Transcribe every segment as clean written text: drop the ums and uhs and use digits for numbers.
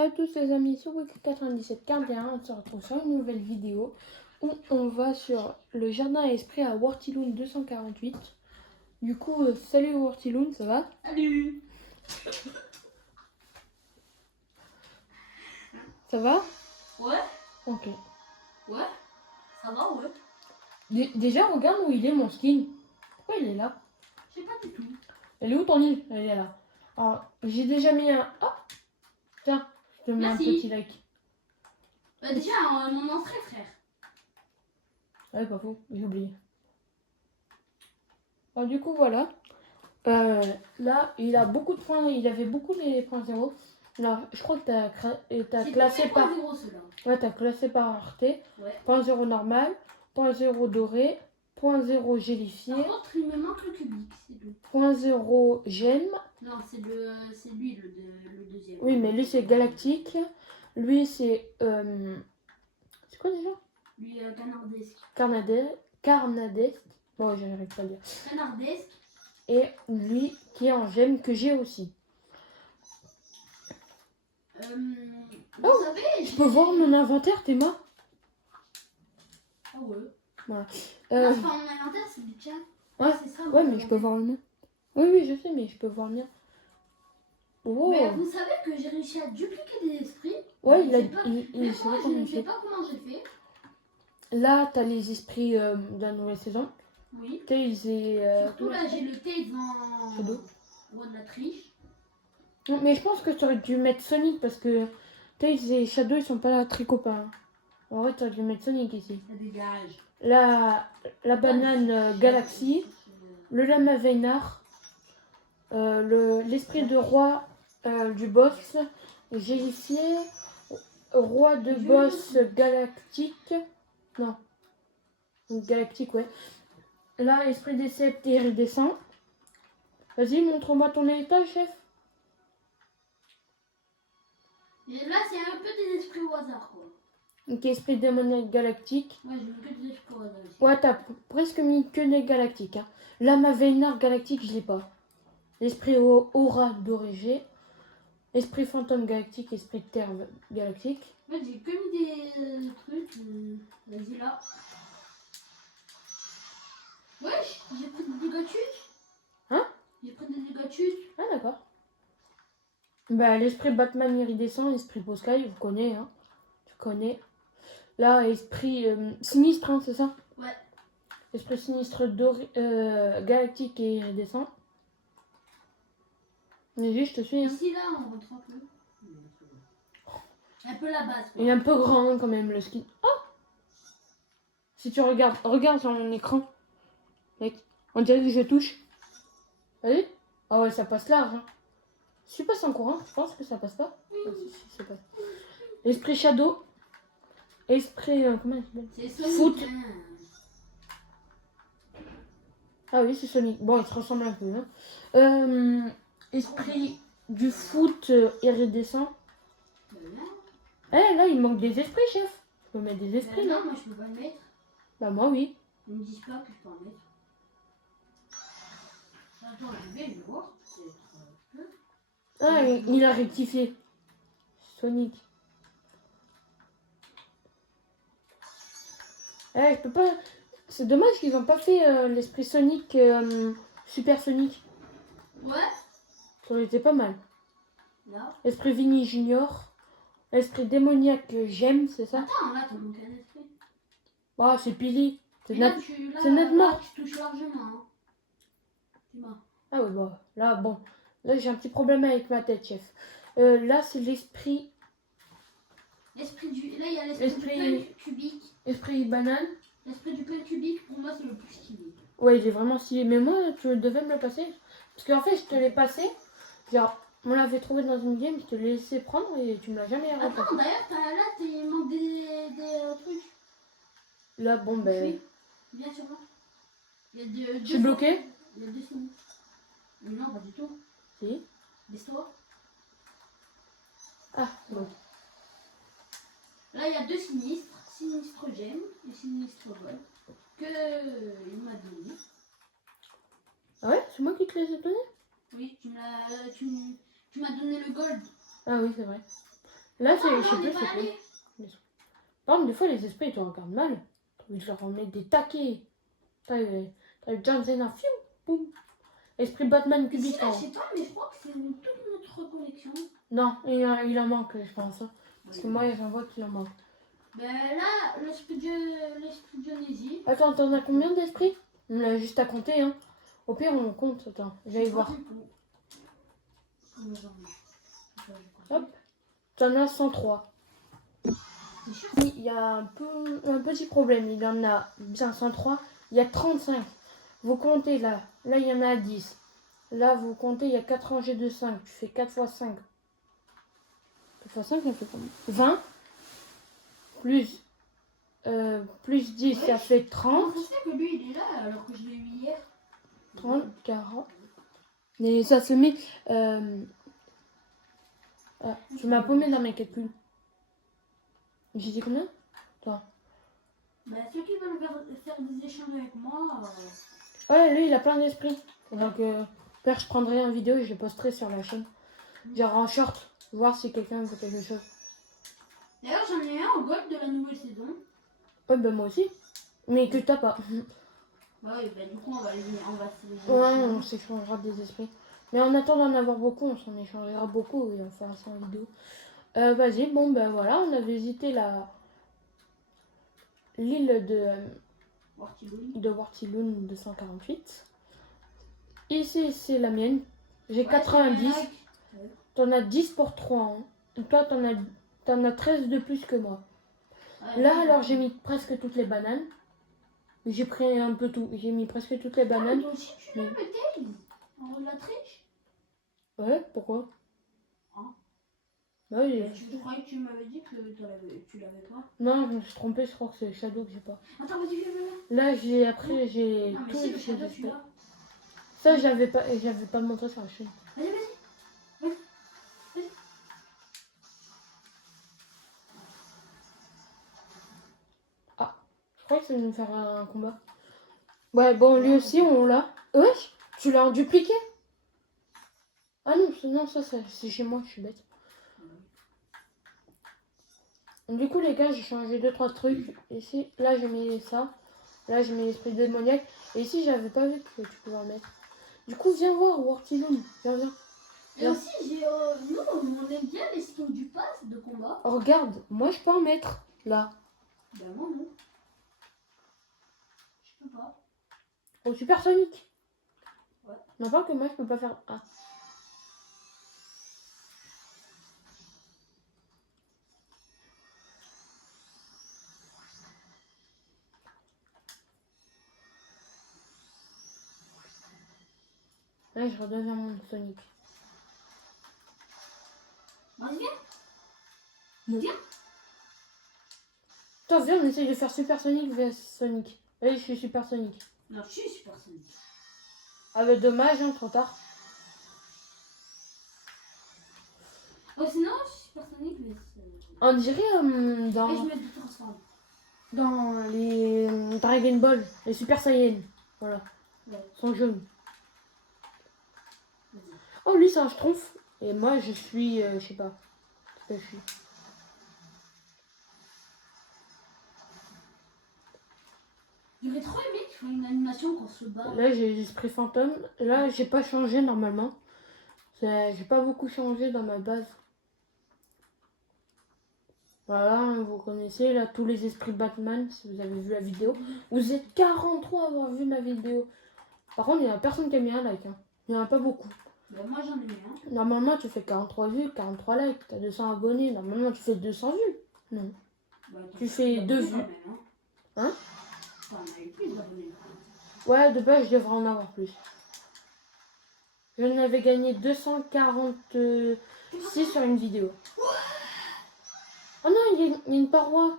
Salut à tous les amis, c'est Wiki9741, on se retrouve sur une nouvelle vidéo où on va sur le jardin à esprit à Wortiloon 248. Du coup, salut Wortiloon, ça va? Salut. Ça va? Ouais. Ok. Ouais. Ça va, ouais. Déjà, regarde où il est mon skin. Pourquoi il est là? Je sais pas du tout. Elle est où ton île? Elle est là. Alors, j'ai déjà mis un... Ah! Tiens, je te mets Merci. un petit like. Bah déjà, mon entrée, frère. Ouais, pas faux, j'ai oublié. Alors, du coup, voilà. Là, il a beaucoup de points, il avait beaucoup les points 0. Là, je crois que t'as classé par... Ouais, t'as classé par rareté. Ouais. Point 0 normal, point 0 doré, point 0 gélifié. Par contre, il me manque le cubique, c'est tout. Point 0 gemme. Non, c'est lui le deuxième. Oui, mais lui c'est galactique. Lui c'est... c'est quoi déjà? Lui, canardesque. Carnadesque. Bon, j'arrive pas à le dire. Canardesque. Et lui qui est en gemme que j'ai aussi. Vous savez, Je peux voir mon inventaire, Théma? Ah ouais. Voilà. Non, c'est pas mon inventaire, c'est du chat. Ouais, c'est ça. ouais, mais je peux voir le mien. Oui, je sais, mais je peux voir le mien. Oh. Mais vous savez que j'ai réussi à dupliquer des esprits. Ouais, je ne sais pas comment j'ai fait. Là, t'as les esprits de la nouvelle saison. Oui. Tails et... Surtout là, j'ai le Tails en... Shadow. Roi de la triche. Non, mais je pense que tu aurais dû mettre Sonic parce que Tails et Shadow, ils sont pas très copains. En vrai, tu aurais dû mettre Sonic ici. Ça dégage. La banane Galaxy. Le lama Veinar. L'esprit de roi du boss. Gélifié. Roi de boss galactique. Non. Galactique, ouais. Là, esprit des sept et iridescent. Vas-y, montre-moi ton étage, chef. Et là, c'est un peu des esprits au hasard, quoi. Donc, esprit démoniaque galactique. Ouais, j'ai mis que des esprits au hasard ici. Ouais, t'as presque mis que des galactiques. Hein. Lama Veinar galactique, je l'ai pas. L'esprit aura d'origine. Esprit fantôme galactique, esprit de terre galactique. En fait, j'ai que mis des trucs. Vas-y, là. Wesh, j'ai pris des dégâts de chute. Hein? J'ai pris des dégâts de chute. Ah, d'accord. Bah, l'esprit Batman iridescent, l'esprit Boskai, vous connaissez, hein. Tu connais. Là, esprit sinistre, hein, c'est ça? Ouais. Esprit sinistre galactique et iridescent. Vas-y, je te suis. Hein. Ici, là, on rentre un peu. Un peu la base, quoi. Il est un peu grand quand même, le skin. Oh! Si tu regarde sur mon écran. Mec, on dirait que je touche. Vas-y. Ah ouais, ça passe large. Hein. Si tu passes en courant, je pense que ça passe pas. Ah, si, ça passe. Esprit Shadow. Esprit... comment il s'appelle? C'est Sonic. Foot. Hein. Ah oui, c'est Sonic. Bon, il se ressemble un peu. Hein. Esprit du foot iridescent. Eh, là, il manque des esprits, chef. Je peux mettre des esprits, non, non? moi, je peux pas le mettre. Bah, moi, oui. Ils me disent pas que je peux en mettre. Attends, je vais le voir. Ah, il a rectifié. Sonic. Eh, je peux pas... C'est dommage qu'ils n'ont pas fait l'esprit Sonic Super Sonic. Ouais. Ça aurait été pas mal. Là. Esprit Vinny Junior. Esprit démoniaque Gemme, c'est ça? Attends, là, t'as manqué un esprit. Ah, c'est Pili. C'est Là, nettement. tu touches largement. Hein. Dis-moi. Ah oui, bon. Là, bon. Là, j'ai un petit problème avec ma tête, chef. Là, c'est l'esprit... L'esprit du... Là, il y a l'esprit du cubique. Esprit banane. L'esprit du punk cubique, pour moi, c'est le plus stylé. Ouais, il est vraiment stylé. Mais moi, tu devais me le passer. Parce qu'en fait, je te l'ai passé. Genre, on l'avait trouvé dans une game, je te l'ai laissé prendre et tu me l'as jamais repassé. Attends, d'ailleurs, là, il manque des trucs. Là, bon, ben... Viens sur moi. Il y a deux... Je suis bloqué. Il y a deux sinistres. Mais non, pas du tout. Si. Laisse-toi. Ah, bon. Là, il y a deux sinistres. Sinistre gemme et sinistre vol. Que il m'a donné. Ah ouais? C'est moi qui te les ai donnés? Oui, tu m'as donné le gold. Ah oui, c'est vrai. Là, c'est, Ah je sais non, on plus est pas c'est quoi. allé. Par contre, des fois, les esprits, ils te regardent mal. T'as envie de leur mettre des taquets. T'as le John Cena, fiou, boum. Esprit Batman Ici, cubique. là, Hein. je sais pas, mais je crois que c'est toute notre collection. Non, il en manque, je pense. Hein. Parce que moi, j'en vois qu'il en manque. Ben là, l'esprit de Dionysie. Attends, t'en as combien d'esprits? On a juste à compter, hein. Au pire, on compte. Attends, j'allais Je sais pas voir. du tout. Combien j'en ai. Attends, je compte. Hop. T'en as 103. C'est sûr. Il y a un petit problème. Il en a bien 103. Il y a 35. Vous comptez là. Là, il y en a 10. Là, vous comptez, il y a 4 rangées de 5. Tu fais 4 fois 5. 4 fois 5, ça fait combien? 20. Plus 10, Ouais. ça fait 30. Comment ça se fait que lui, il est là alors que je l'ai eu hier? 30, 40. Mais ça se met... Ah, tu m'as paumé dans mes calculs. J'ai dit combien? Attends. Bah, ceux qui veulent faire des échanges avec moi, Ouais, lui, il a plein d'esprit. Donc, père, je prendrai une vidéo et je le posterai sur la chaîne. Genre en short, voir si quelqu'un veut quelque chose. D'ailleurs, j'en ai un en gold de la nouvelle saison. Ouais, ben moi aussi. Mais que t'as pas. Bah oui, bah du coup, on va se Ouais, on s'échangera des esprits. Mais en attendant d'en avoir beaucoup, on s'en échangera beaucoup et on fera ça en vidéo. Vas-y, bon, ben voilà, on a visité l'île de Wartiloun 248. Ici, c'est la mienne. J'ai 90. T'en as 10 pour 3 ans. Toi, t'en as 13 de plus que moi. Là, alors, j'ai mis presque toutes les bananes. J'ai pris un peu tout. J'ai mis presque toutes les bananes. Toi aussi, tu l'as le tail en haut de la triche. Ouais, pourquoi? Hein? Ouais, Je croyais que tu m'avais dit que tu l'avais pas. non, je me suis trompée, je crois que c'est Shadow que j'ai pas. Attends, vas-y, viens. Là, j'ai tout. Non, mais si, le shadow, tu l'as. Ça, j'avais pas montré sur la chaîne. Vas-y. Je crois que ça va nous faire un combat. Ouais, bon, lui aussi, on l'a. Wesh, tu l'as en dupliqué? Ah non, ça c'est chez moi, je suis bête. Du coup, les gars, j'ai changé 2-3 trucs. Ici, là, j'ai mis ça. Là, j'ai mis l'esprit démoniaque. Et ici, j'avais pas vu que tu pouvais en mettre. Du coup, viens voir Wartiloon. Viens. Et aussi, nous, on aime bien les skins du pass de combat. Oh, regarde, moi, je peux en mettre. Là. Ben, moi, non. Je peux pas. Au Supersonic. Ouais. Non, pas que moi, je peux pas faire. Ah. Là, je redeviens mon Sonic. Vas-y, viens. Non. Viens. Attends, viens, on essaye de faire Supersonic vs Sonic. Allez, je suis Supersonic. Non, je suis Super Sonic. Ah, bah, dommage, hein, trop tard. Oh, sinon, je suis Super Sonic, mais On dirait Et je dans mets des transformes. les Dragon Ball, les Super Saiyan. Voilà. Ouais. Ils sont jaunes. Vas-y. Oh, lui, c'est un schtroumpf. Et moi, je suis, je sais pas. Ce que je suis. J'aurais trop aimé qu'ils font une animation quand on se bat. Là, j'ai l'esprit fantôme. Là, j'ai pas changé normalement. J'ai pas beaucoup changé dans ma base. Voilà, vous connaissez là tous les esprits Batman, si vous avez vu la vidéo. Vous êtes 43 à avoir vu ma vidéo. Par contre, il y a personne qui a mis un like. Hein. Il y en a pas beaucoup. Ben, moi, j'en ai mis un. Normalement, tu fais 43 vues, 43 likes. T'as 200 abonnés. Normalement, tu fais 200 vues. Non. Ben, Tu fais t'en as 2 plus, vues. quand même, Hein? T'en as eu plus d'abonnés. Ouais, de base, je devrais en avoir plus. Je n'avais gagné 246 sur une vidéo. Oh non, il y a une paroi.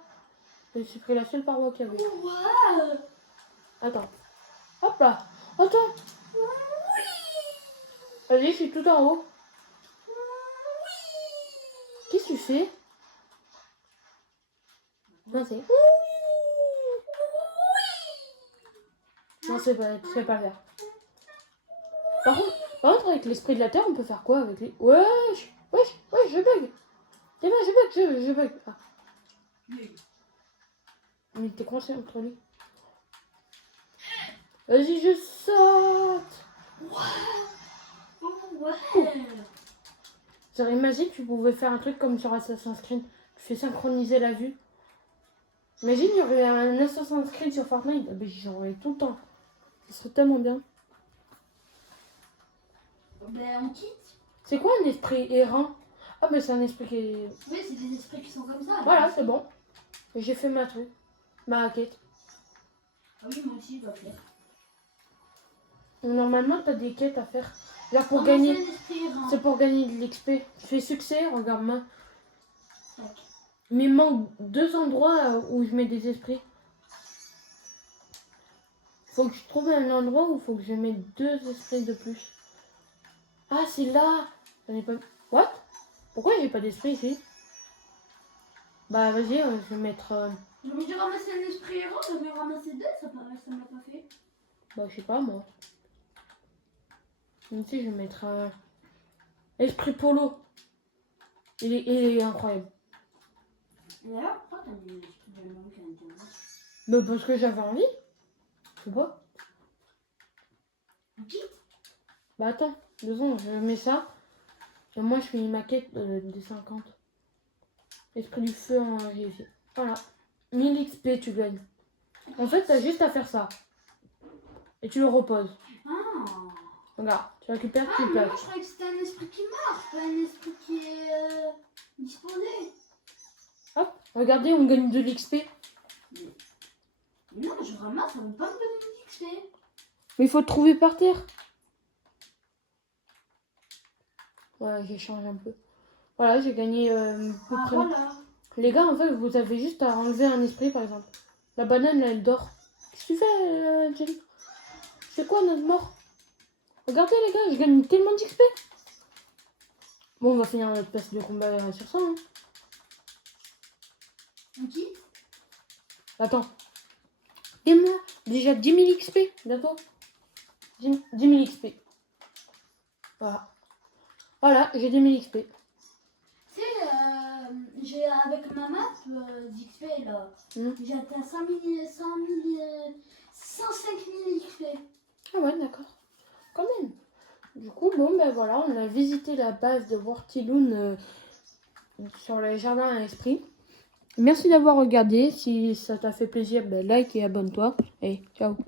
J'ai pris la seule paroi qu'il y avait. Ouais. Attends. Hop là. Attends. Vas-y, je suis tout en haut. Qu'est-ce que tu fais? Non, c'est... Non, c'est pas, tu sais pas le faire. Par contre, avec l'esprit de la terre, on peut faire quoi avec les... Wesh, je bug. C'est bon, je bug. Ah, Oui. mais t'es coincé entre lui. Vas-y, je saute. Oh, ouais. Genre, imagine, tu pouvais faire un truc comme sur Assassin's Creed. Tu fais synchroniser la vue. Imagine, il y aurait un Assassin's Creed sur Fortnite. Ah, ben, j'en aurais tout le temps. Ce serait tellement bien. Ben, on quitte. C'est quoi un esprit errant? Ah, mais c'est un esprit qui est... Oui, c'est des esprits qui sont comme ça. Voilà, c'est bon. Et j'ai fait ma truc. Ma quête. Ah oui, moi aussi, je dois faire. Normalement, t'as des quêtes à faire. Genre pour Ramasser gagner... un esprit errant. C'est pour gagner de l'XP. Tu fais succès, regarde-moi. Tac. Mais il manque 2 endroits où je mets des esprits. Faut que je trouve un endroit où faut que je mette 2 esprits de plus. Ah, c'est là. J'en ai pas... What? Pourquoi j'ai pas d'esprit ici? Bah, vas-y, je vais mettre... J'ai déjà ramassé un esprit errant, j'en ai ramassé 2, ça me l'a pas fait. Bah, je sais pas, moi. Ici, je vais mettre... Esprit polo. Il est incroyable. Et alors, pourquoi t'as mis l'esprit de manque à l'intérieur? Bah, parce que j'avais envie. Je sais pas. On quitte? Bah, attends. 2 secondes, je mets ça. Et moi, je finis ma quête des 50. Esprit du feu en GG. Voilà. 1000 XP, tu gagnes. En fait, t'as juste à faire ça. Et tu le reposes. Ah. Regarde, tu récupères, Ah, tu mais moi plaques. je croyais que c'était un esprit qui marche, pas un esprit qui est disposé. Hop, regardez, on gagne de l'XP. Mais non, je ramasse, ça veut pas me donner de l'XP. Mais il faut le trouver par terre. Ouais, j'ai changé un peu. Voilà, j'ai gagné Ah, voilà. Les gars, en fait, vous avez juste à enlever un esprit, par exemple. La banane, là, elle dort. Qu'est-ce que tu fais, Jenny? C'est quoi notre mort? Regardez, les gars, je gagne tellement d'XP. Bon, on va finir notre place de combat sur ça. Hein. On quitte? Attends. Et moi, déjà 10 000 XP, bientôt. 10 000 XP. Voilà. Voilà, j'ai 10 000 XP. Tu sais, j'ai avec ma map d'XP là, j'ai atteint 105 000 XP. Ah ouais, d'accord. Quand même. Du coup, bon, ben voilà, on a visité la base de Wortiloon sur les jardins à l'esprit. Merci d'avoir regardé. Si ça t'a fait plaisir, ben like et abonne-toi. Et ciao.